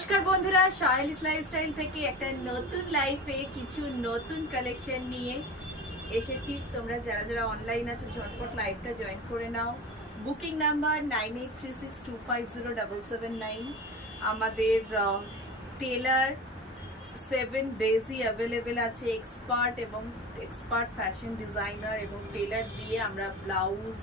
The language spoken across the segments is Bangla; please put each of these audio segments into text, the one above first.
নমস্কার বন্ধুরা, সাহেলিস লাইফস্টাইল থেকে একটা নতুন লাইফে কিছু নতুন কালেকশন নিয়ে এসেছি। তোমরা যারা যারা অনলাইন আছো ঝটপট লাইভটা জয়েন করে নাও। Booking number 9836250779। আমাদের টেলার 7 ডেজই অ্যাভেলেবেল আছে। এক্সপার্ট ফ্যাশন ডিজাইনার এবং টেলার দিয়ে আমরা blouse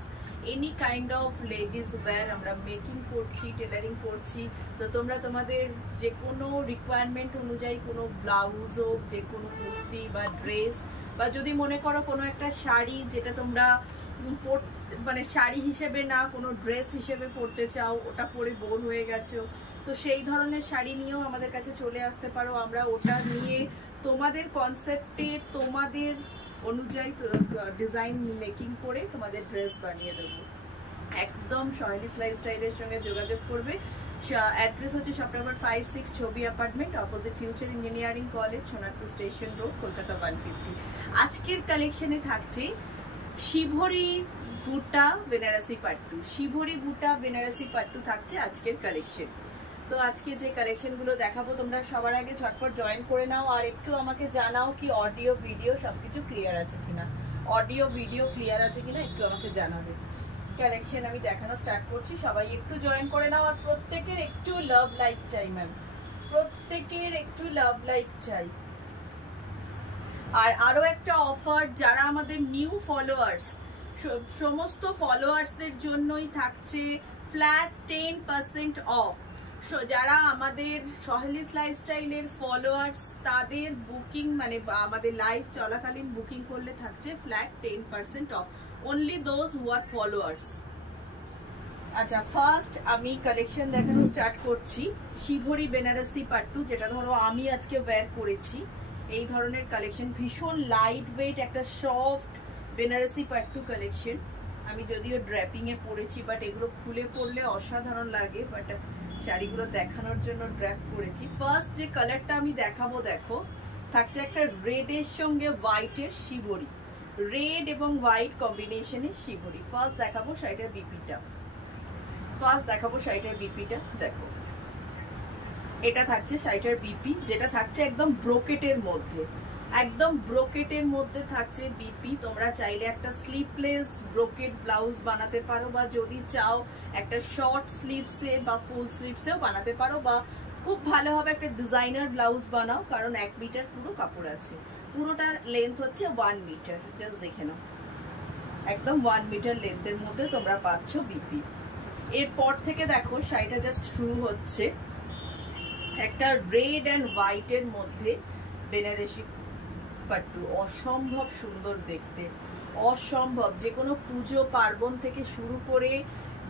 any kind of ladies wire আমরা মেকিং করছি, টেলারিং করছি। তো তোমরা তোমাদের যে কোনো রিকোয়ারমেন্ট অনুযায়ী কোনো ব্লাউজ হোক, যে কোনো কুর্তি বা ড্রেস, বা যদি মনে করো কোনো একটা শাড়ি যেটা তোমরা মানে শাড়ি হিসেবে না কোনো ড্রেস হিসেবে পরতে চাও, ওটা পরে বোর হয়ে গেছো, তো সেই ধরনের শাড়ি নিয়েও আমাদের কাছে চলে আসতে পারো। আমরা ওটা নিয়ে তোমাদের কনসেপ্টে তোমাদের অনুযায়ী ডিজাইন মেকিং করে তোমাদের ড্রেস বানিয়ে দেবো। একদম সাহেলিস লাইফস্টাইলের সঙ্গে যোগাযোগ করবে। অ্যাড্রেস হচ্ছে শপ নাম্বার 5-6 ছবি apartment, opposite future engineering college, Sonarpur station road, Kolkata 150। আজকের কালেকশনে থাকছে শিভরি বুটা বেনারসি পাট্টু। শিভরি বুটা বেনারসি পাট্টু থাকছে আজকের কালেকশন। তো আজকে যে কালেকশন গুলো দেখাবো তোমরা সবার আগে ঝটপট জয়েন করে নাও, আর একটু আমাকে জানাও কি অডিও ভিডিও সবকিছু ক্লিয়ার আছে কিনা। অডিও ভিডিও ক্লিয়ার আছে কিনা একটু আমাকে জানাবে। কালেকশন আমি দেখানো স্টার্ট করছি, সবাই একটু জয়েন করে নাও। আর প্রত্যেকের একটু লাভ লাইক চাই ম্যাম, প্রত্যেকের একটু লাভ লাইক চাই। আর আরো একটা অফার, যারা আমাদের নিউ ফলোয়ার্স, সমস্ত ফলোয়ার্সদের জন্যই থাকছে ফ্ল্যাট 10% অফ। যারা আমাদের সাহেলিস লাইফস্টাইলের ফলোয়ার্স তাদের বুকিং মানে আমাদের লাইভ চলাকালীন বুকিং করলে থাকছে flat 10% off, only those who are followers. আচ্ছা, ফার্স্ট আমি কালেকশন দেখানো স্টার্ট করছি শিভরি বেনারসি পাট্টু, যেটা ধরো আমি আজকে ওয়্যার করেছি। এই ধরনের কালেকশন ভীষণ লাইট ওয়েট একটা সফট বেনারসি পাট্টু কালেকশন। আমি যদিও ড্র্যাপিং এ পরেছি, বাট এগুলো খুলে পরলে অসাধারণ লাগে, বাট শাড়িগুলো দেখানোর জন্য ড্র্যাপ করেছি। ফার্স্ট যে কালারটা আমি দেখাবো, দেখো থাকছে একটা রেডের সঙ্গে হোয়াইটের শিভরি, রেড এবং হোয়াইট কম্বিনেশনের শিভরি। ফার্স্ট দেখাবো শাড়িটার বিপিটা, দেখো এটা থাকছে শাড়িটার বিপি, যেটা থাকছে একদম ব্রোকেটের মধ্যে, একদম ব্রোকেটের মধ্যে থাকছে বিপি। তোমরা চাইলে একটা স্লিভলেস ব্রোকেট ব্লাউজ বানাতে পারো, বা যদি চাও একটা শর্ট স্লিভসে বা ফুল স্লিভসেও বানাতে পারো, বা খুব ভালো হবে একটা ডিজাইনার ব্লাউজ বানাও, কারণ 1 মিটার পুরো কাপড় আছে। পুরোটার লেন্থ হচ্ছে 1 মিটার, জাস্ট দেখে নাও, একদম 1 মিটার লেন্থের মধ্যে তোমরা পাচ্ছ বিপি। এরপর থেকে দেখো শাড়িটা জাস্ট শুরু হচ্ছে একটা রেড অ্যান্ড হোয়াইটের মধ্যে বেনারসি পাট্টু। অসম্ভব সুন্দর দেখতে, অসম্ভব। যে কোনো পুজো পার্বণ থেকে শুরু করে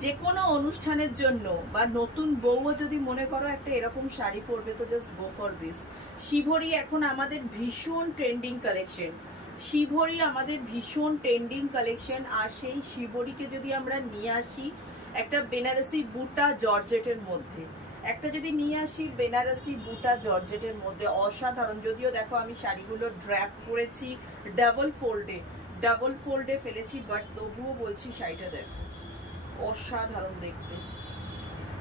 যে কোনো অনুষ্ঠানের জন্য, বা নতুন বউও যদি মনে করো একটা এরকম শাড়ি পরবে, তো জাস্ট গো ফর দিস। শিভরি এখন আমাদের ভীষণ ট্রেন্ডিং কালেকশন, শিভরি আমাদের ভীষণ ট্রেন্ডিং কালেকশন। আর সেই শিভরিকে যদি আমরা নিয়ে আসি একটা বেনারসি বুটা জর্জেটের মধ্যে, একটা যদি নিয়ে আসি বেনারসি বুটা জর্জেটের মধ্যে, অসাধারণ। যদিও দেখো আমি শাড়িগুলো ড্র্যাপ করেছি ডাবল ফোল্ডে ফেলেছি, বাট তবুও বলছি শাড়িটা দেখো অসাধারণ দেখতে।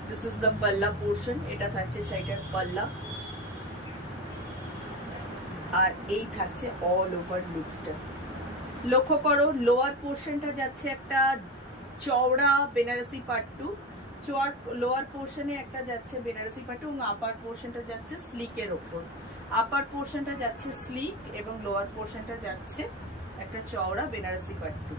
দিস ইজ দ্য পাল্লা পোর্শন, এটা থাকছে শাড়িটার পাল্লা, আর এই থাকছে অল ওভার লুকসটা। লক্ষ্য করো লোয়ার পোর্শনটা যাচ্ছে একটা চওড়া বেনারসি পাট্টু, লোয়ার পোর্শনে একটা যাচ্ছে বেনারসি পাট্টু, এবং আপার পোর্শনটা যাচ্ছে স্লিকের ওপর। আপার পোর্শনটা যাচ্ছে স্লিক এবং লোয়ার পোর্শনটা যাচ্ছে একটা চওড়া বেনারসি পাট্টু।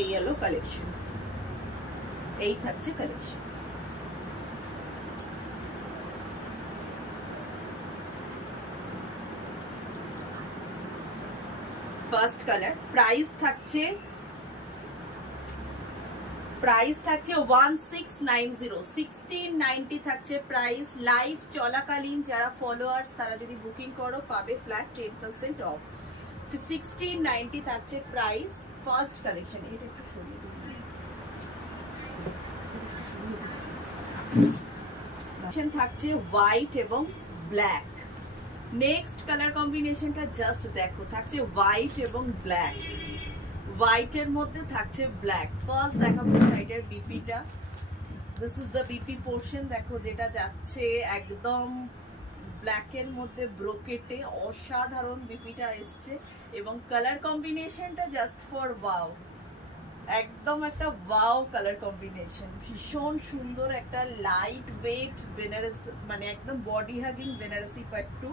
এই হলো কালেকশন, এই থাকছে কালেকশন। ফার্স্ট কালার, প্রাইস থাকছে 1690, 1690 থাকছে প্রাইস। লাইভ চলাকালীন যারা ফলোয়ার্স তারা যদি বুকিং করো পাবে ফ্ল্যাট 10% অফ। 1690 থাকছে প্রাইস। ফার্স্ট কালেকশন, এটা একটু সরিয়ে দিন। থাকছে হোয়াইট এবং ব্ল্যাক। নেক্সট কালার কম্বিনেশনটা জাস্ট দেখো, থাকছে হোয়াইট এবং ব্ল্যাক, হোয়াইটের মধ্যে থাকছে ব্ল্যাক। ফার্স্ট দেখাবো শাড়িটার বিপিটা। This is the BP portion, দেখো যেটা যাচ্ছে একদম ব্ল্যাকের মধ্যে ব্রোকেটে, অসাধারণ বিপিটা এসছে এবং কালার কম্বিনেশনটা জাস্ট ফর ওয়াও, একদম একটা ওয়াও কালার কম্বিনেশন, ভীষণ সুন্দর একটা লাইট ওয়েট বেনারসি, মানে একদম বডি হাগিং বেনারসি পাট্টু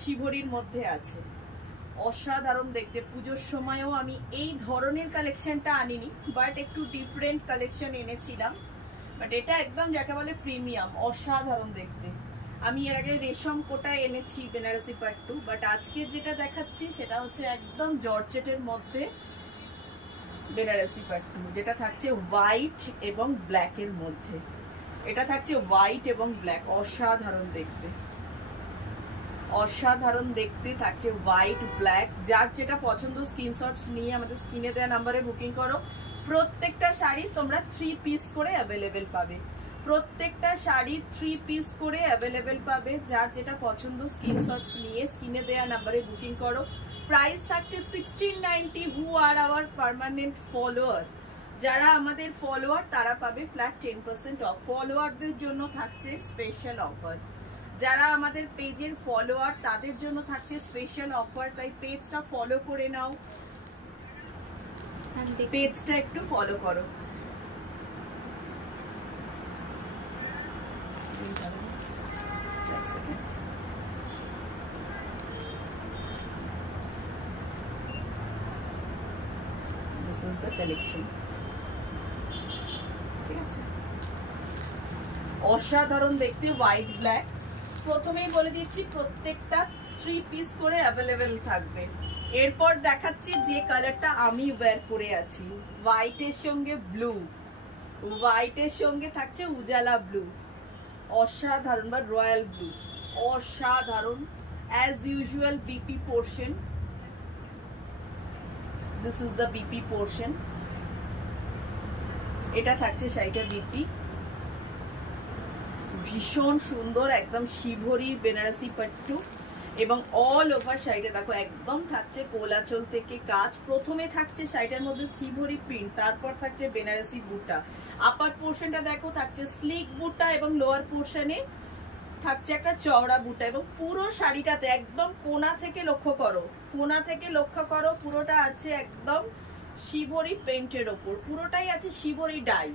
শিবরির মধ্যে আছে, অসাধারণ দেখতে। পুজোর সময়ও আমি এই ধরনের কালেকশনটা আনিনি, বাট একটু ডিফারেন্ট কালেকশন এনেছিলাম, বাট এটা একদম যাকে বলে প্রিমিয়াম, অসাধারণ দেখতে। আমি এর আগে রেশম কোটা এনেছি বেনারসি পাট্টু, বাট আজকে যেটা দেখাচ্ছি সেটা হচ্ছে একদম জর্জেটের মধ্যে বেনারসি পাট্টু, যেটা থাকছে হোয়াইট এবং ব্ল্যাক এর মধ্যে। এটা থাকছে হোয়াইট এবং ব্ল্যাক, অসাধারণ দেখতে, অসাধারণ দেখতে থাকছে হোয়াইট ব্ল্যাক। যার যেটা পছন্দ স্ক্রিনশটস নিয়ে আমাদের স্ক্রিনে দেওয়া নাম্বারে বুকিং করো। প্রত্যেকটা শাড়ি তোমরা 3 পিস করে অ্যাভেলেবেল পাবে, প্রত্যেকটা শাড়ি 3 পিস করে অ্যাভেলেবেল পাবে। যার যেটা পছন্দ স্ক্রিনশটস নিয়ে স্ক্রিনে দেওয়া নাম্বারে বুকিং করো। প্রাইস থাকছে 1690। হু আর আওয়ার পার্মানেন্ট ফলোয়ার, যারা আমাদের ফলোয়ার তারা পাবে ফ্ল্যাট 10% অফ। ফলোয়ারদের জন্য থাকছে স্পেশাল অফার, যারা আমাদের পেজের ফলোয়ার তাদের জন্য থাকছে স্পেশাল অফার। তাই পেজটা ফলো করে নাও, পেজটা একটু ফলো করো। This is the collection, ঠিক আছে, অসাধারণ দেখতে হোয়াইট ব্ল্যাক। প্রথমেই বলে দিচ্ছি প্রত্যেকটা 3 পিস করে অ্যাভেলেবেল থাকবে। এরপর দেখাচ্ছি যে কালারটা আমি ওয়্যার করে আছি, হোয়াইটের সঙ্গে ব্লু, হোয়াইটের সঙ্গে থাকছে উজালা ব্লু, অসাধারণ, বা রয়্যাল ব্লু, অসাধারণ। As usual BP portion, this is the BP portion, এটা থাকছে শাড়িটা বিপি, ভীষণ সুন্দর একদম শিভরি বেনারসি পাট্টু এবং অল ওভার শাড়িটা দেখো একদম থাকছে কোলাচল থেকে কাজ। প্রথমে থাকছে শাড়িটার মধ্যে শিভরি প্রিন্ট, তারপর থাকছে বেনারসি বুটা। আপার পোর্শনটা দেখো থাকছে স্লিক বুটা এবং লোয়ার পোর্শনে থাকছে একটা চওড়া বুটা এবং পুরো শাড়িটাতে একদম কোনা থেকে লক্ষ্য করো, কোনা থেকে লক্ষ্য করো, পুরোটা আছে একদম শিভরি পেন্টের ওপর, পুরোটাই আছে শিভরি ডাই,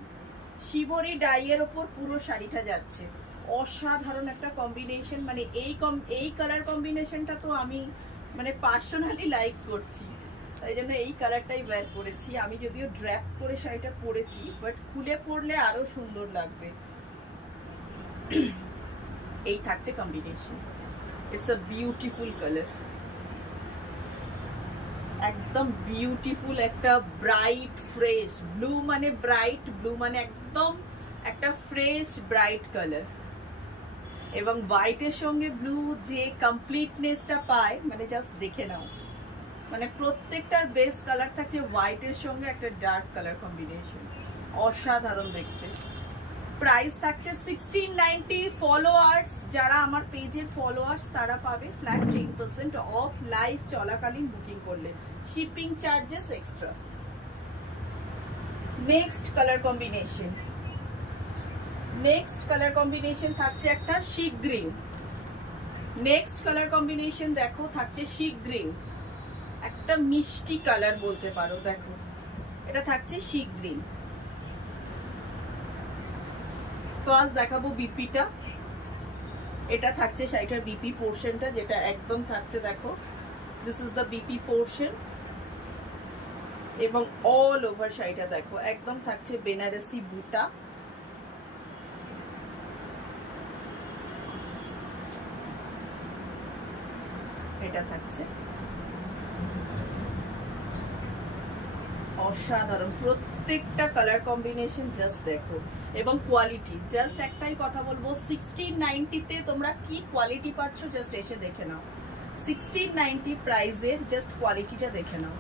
শিভরি ডাইয়ের ওপর পুরো শাড়িটা যাচ্ছে। অসাধারণ একটা কম্বিনেশন, মানে এই কালার কম্বিনেশনটা তো আমি মানে পার্সোনালি লাইক করছি, তাই জন্য এই কালারটাই ওয়্যার করেছি। আমি যদিও ড্র্যাপ করে শাড়িটা পরেছি, বাট খুলে পরলে আরো সুন্দর লাগবে। এই থাকছে combination, it's a beautiful colour, একদম বিউটিফুল একটা ব্রাইট ফ্রেশ ব্লু, মানে ব্রাইট ব্লু মানে একদম একটা ফ্রেশ ব্রাইট কালার এবং হোয়াইটের সঙ্গে ব্লু যে কমপ্লিটনেসটা পায়, মানে জাস্ট দেখে নাও, মানে প্রত্যেকটার বেস কালার থাকছে হোয়াইটের সঙ্গে একটা ডার্ক কালার কম্বিনেশন, অসাধারণ দেখতে। প্রাইস থাকছে 1690। ফলোয়ার্স, যারা আমার পেজের ফলোয়ার্স তারা পাবে ফ্ল্যাট 10% অফ লাইভ চলাকালীন বুকিং করলে, shipping charges extra. Next colour combination, next colour combination থাকছে একটা she green. Next colour combination দেখো থাকছে শি গ্রিন, একটা মিষ্টি কালার বলতে পারো, দেখো এটা থাকছে শি গ্রিন। ফার্স্ট দেখাবো বিপিটা, এটা থাকছে শাড়িটার বিপি পোর্শনটা, যেটা একদম থাকছে দেখো, this is the BP portion এবং অল ওভার শাড়িটা দেখো একদম থাকছে বেনারসি বুটা, এটা থাকছে অসাধারণ। প্রত্যেকটা কালার কম্বিনেশন জাস্ট দেখো এবং কোয়ালিটি, জাস্ট একটাই কথা বলবো, 1690 তে তোমরা কি কোয়ালিটি পাচ্ছ জাস্ট এসে দেখে নাও। 1690 প্রাইসের জাস্ট কোয়ালিটিটা দেখে নাও।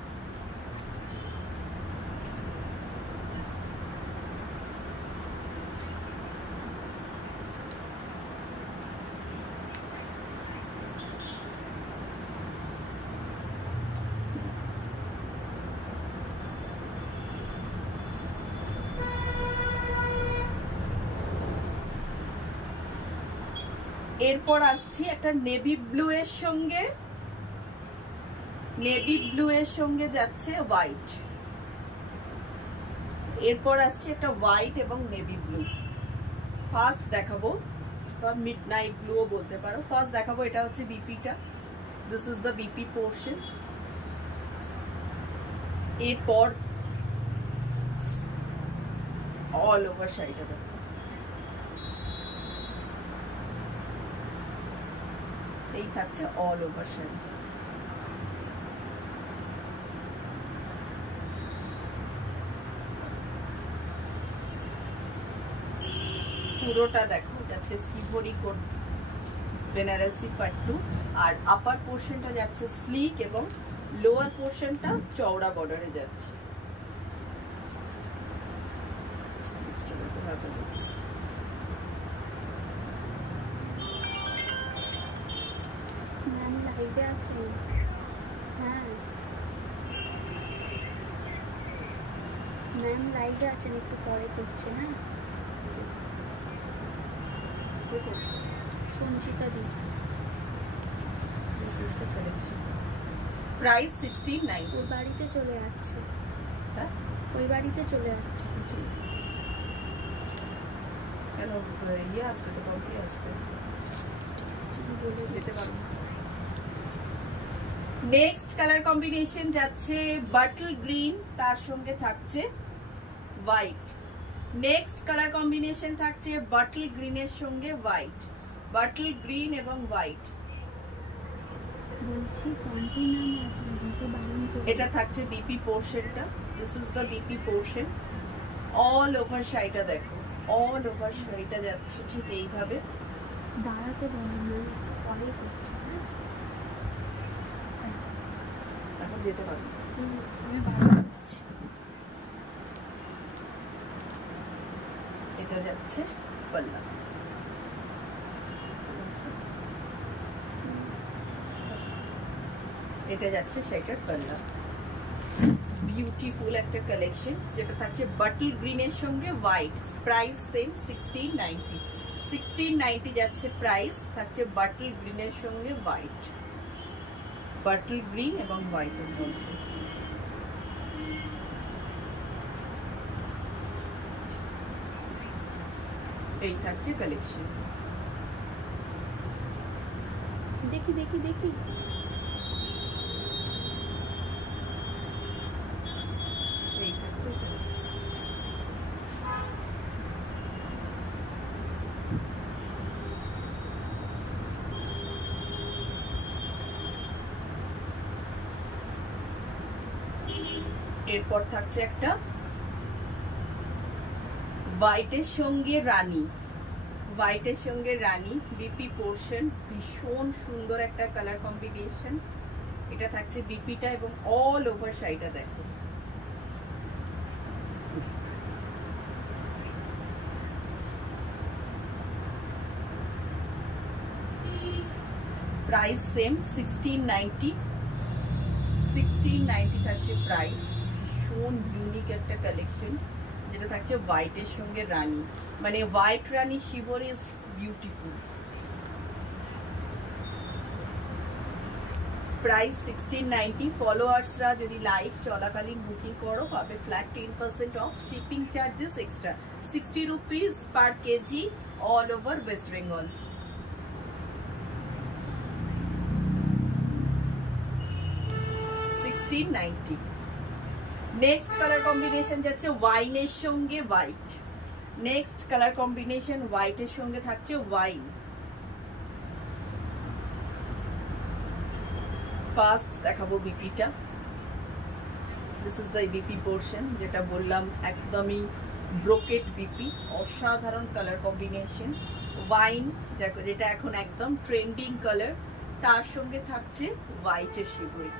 এরপর আসছি একটা নেভি ব্লু এর সঙ্গে যাচ্ছে হোয়াইট। এরপর আসছে একটা হোয়াইট এবং নেভি ব্লু। ফার্স্ট দেখাবো, বা মিডনাইট ব্লুও বলতে পারো। ফার্স্ট দেখাবো এটা হচ্ছে বিপিটা। This is the BP portion. এরপর অল ওভার শাড়িটা দেখো, এই থাকছে অল ওভার শাড়ি। পুরোটা দেখো যাচ্ছে সিভরি কোট বেনারসি পাট্টু, আর আপার পোর্শনটা যাচ্ছে স্লিক এবং লোয়ার পোর্শনটা চওড়া বর্ডারে যাচ্ছে। ম্যাম লাইভে আছেন? হ্যাঁ ম্যাম লাইভে আছেন, একটু পরে করছে। হ্যাঁ সঞ্চিতা দি। প্রাইস 1690। ওই বাড়িতে চলে যাচ্ছে। হ্যাঁ ওই বাড়িতে চলে যাচ্ছে। কেন ইয়ে আসবে তো, কবে আসবে বলে যেতে পারবো। নেক্সট কালার কম্বিনেশন যাচ্ছে বাটল গ্রিন, তার সঙ্গে থাকছে হোয়াইট। নেক্সট কালার কম্বিনেশন থাকছে বাটল গ্রিনের সঙ্গে হোয়াইট, বাটল গ্রিন এবং হোয়াইট। বলছি কোনটি নাম আছে যেটা বারণ করে? এটা থাকছে বিপি পোর্শনটা। This is the BP portion. All over শাড়িটা দেখো, অল ওভার শাড়িটা যাচ্ছে ঠিক এইভাবে। দাঁড়াতে বলেন না, পরে করছে। এখন যেতে পারবো। আমি বারণ করছি। এটা যাচ্ছে পাল্লা, এটা যাচ্ছে সেটার পাল্লা। বিউটিফুল একটা কালেকশন, যেটা থাকছে বাটল গ্রিনের সঙ্গে হোয়াইট। Price same 1690। 1690 যাচ্ছে প্রাইস, থাকছে বাটল গ্রিনের সঙ্গে হোয়াইট, বাটল গ্রিন এবং হোয়াইটের মধ্যে। এই থাকছে কালেকশন। দেখি দেখি দেখি। এই থাকছে কালেকশন। এরপর থাকছে একটা হোয়াইটের সঙ্গে রানী, হোয়াইটের সঙ্গে রানী বিপি পোর্শন। ভীষণ সুন্দর একটা কালার কম্বিনেশন। এটা থাকছে বিপিটা এবং অল ওভার শাড়িটা দেখো। Price same 1690। 1690 থাকছে প্রাইস। ভীষণ ইউনিক একটা কালেকশন, যেটা থাকছে হোয়াইটের সঙ্গে রানী, মানে হোয়াইট রানী শিবর ইজ বিউটিফুল। প্রাইস 1690। ফলোয়ার্সরা যদি লাইভ চলাকালীন বুকিং করো পাবে flat 10% off, shipping charges extra. 60 rupees per KG all over West Bengal. Next colour combination যাচ্ছে ওয়াইনের সঙ্গে হোয়াইট। নেক্সট কালার কম্বিনেশন হোয়াইটের সঙ্গে থাকছে ওয়াইন। ফার্স্ট দেখাবো বিপিটা। This is the BP portion, যেটা বললাম একদমই ব্রোকেট বিপি। অসাধারণ কালার কম্বিনেশন। ওয়াইন দেখো, যেটা এখন একদম ট্রেন্ডিং কালার, তার সঙ্গে থাকছে হোয়াইটের শিবরি।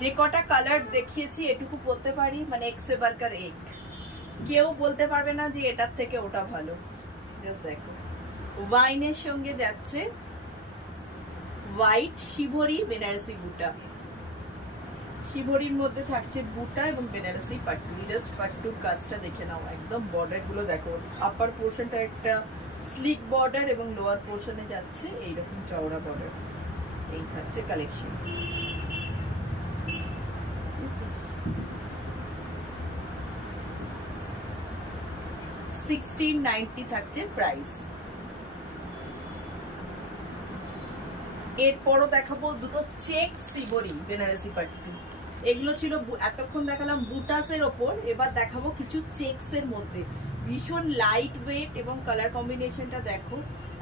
যে কটা কালার দেখিয়েছি এটুকু বলতে পারি, মানে এক সে বারকার এক, কেউ বলতে পারবে না যে এটার থেকে ওটা ভালো। জাস্ট দেখো, ওয়াইনের সঙ্গে যাচ্ছে হোয়াইট শিবরি বেনারসি বুটা। শিবরির মধ্যে থাকছে বুটা এবং বেনারসি পাট্টু। জাস্ট পাট্টুর কাজটা দেখে নাও, একদম বর্ডার গুলো দেখো। আপার পোর্শনটা একটা স্লিক বর্ডার এবং লোয়ার পোর্শনে যাচ্ছে এইরকম চওড়া বর্ডার। এই থাকছে কালেকশন। 1690 থাকছে প্রাইস। এরপরও দেখাবো দুটো চেক সিবরি বেনারসি পাট্টি। এগুলো ছিল এতক্ষণ দেখালাম বুটাসের ওপর, এবার দেখাবো কিছু চেকস এর মধ্যে। ভীষণ লাইট ওয়েট এবং কালার কম্বিনেশনটা দেখো,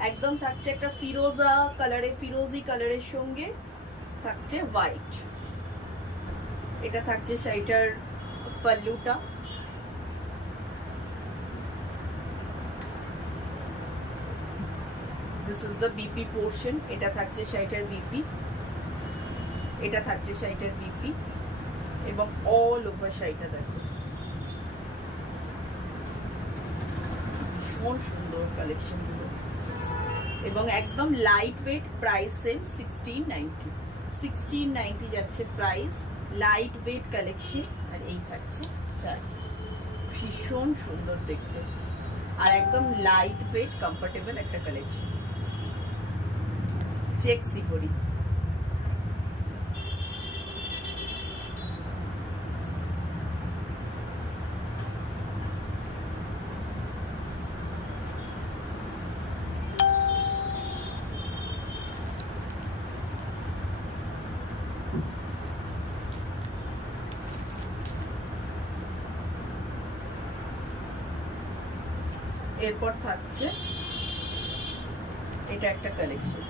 একদম থাকছে একটা ফিরোজা কালারে, ফিরোজি কালারের সঙ্গে থাকছে হোয়াইট। এটা থাকছে শাড়িটার পাল্লুটা। This is the BP portion. এটা থাকছে শাড়িটার বিপি, এটা থাকছে শাড়িটার বিপি এবং অল ওভার শাড়িটা দেখো ভীষণ সুন্দর কালেকশন গুলো এবং একদম লাইট ওয়েট। Price same 1690। 1690 যাচ্ছে প্রাইস, লাইট ওয়েট কালেকশন। আর এই থাকছে শাড়ি, ভীষণ সুন্দর দেখতে আর একদম লাইট ওয়েট কমফোর্টেবল একটা কালেকশন। চেক সিবরি। এরপর থাকছে এটা একটা কালেকশন।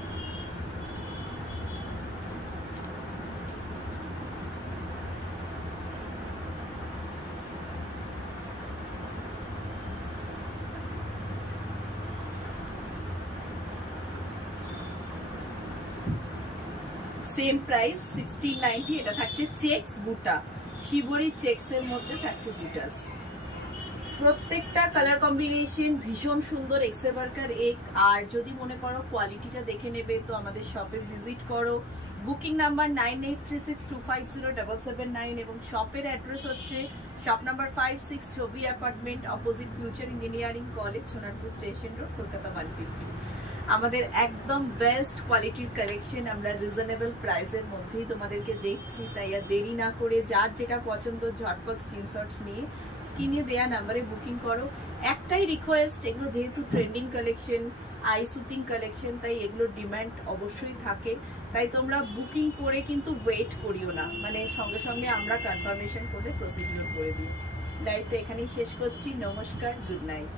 Same price 1690। এটা থাকছে চেকস বুটা, শিবরি চেকস এর মধ্যে থাকছে বুটাস। প্রত্যেকটা কালার কম্বিনেশন ভীষণ সুন্দর, এক্সে ওয়ার্কার এক। আর যদি মনে করো কোয়ালিটিটা দেখে নেবে তো আমাদের শপে ভিজিট করো। বুকিং নাম্বার 9836250779 এবং শপের অ্যাড্রেস হচ্ছে শপ নাম্বার 56 ছবি apartment, opposite future engineering college, Sonarpur station road, Kolkata 150। আমাদের একদম বেস্ট কোয়ালিটির কালেকশন আমরা রিজনেবল প্রাইসের মধ্যেই তোমাদেরকে দেখছি, তাই আর দেরি না করে যার যেটা পছন্দ ঝটপট স্ক্রিনশটস নিয়ে স্ক্রিনে দেয়া নাম্বারে বুকিং করো। একটাই রিকোয়েস্ট, এগুলো যেহেতু trending collection, I soothing collection, তাই এগুলোর ডিমান্ড অবশ্যই থাকে। তাই তোমরা বুকিং করে কিন্তু ওয়েট করিও না, মানে সঙ্গে সঙ্গে আমরা কনফার্মেশন করে প্রসিডিউর করে দিই। লাইভটা এখানেই শেষ করছি। নমস্কার, গুড নাইট।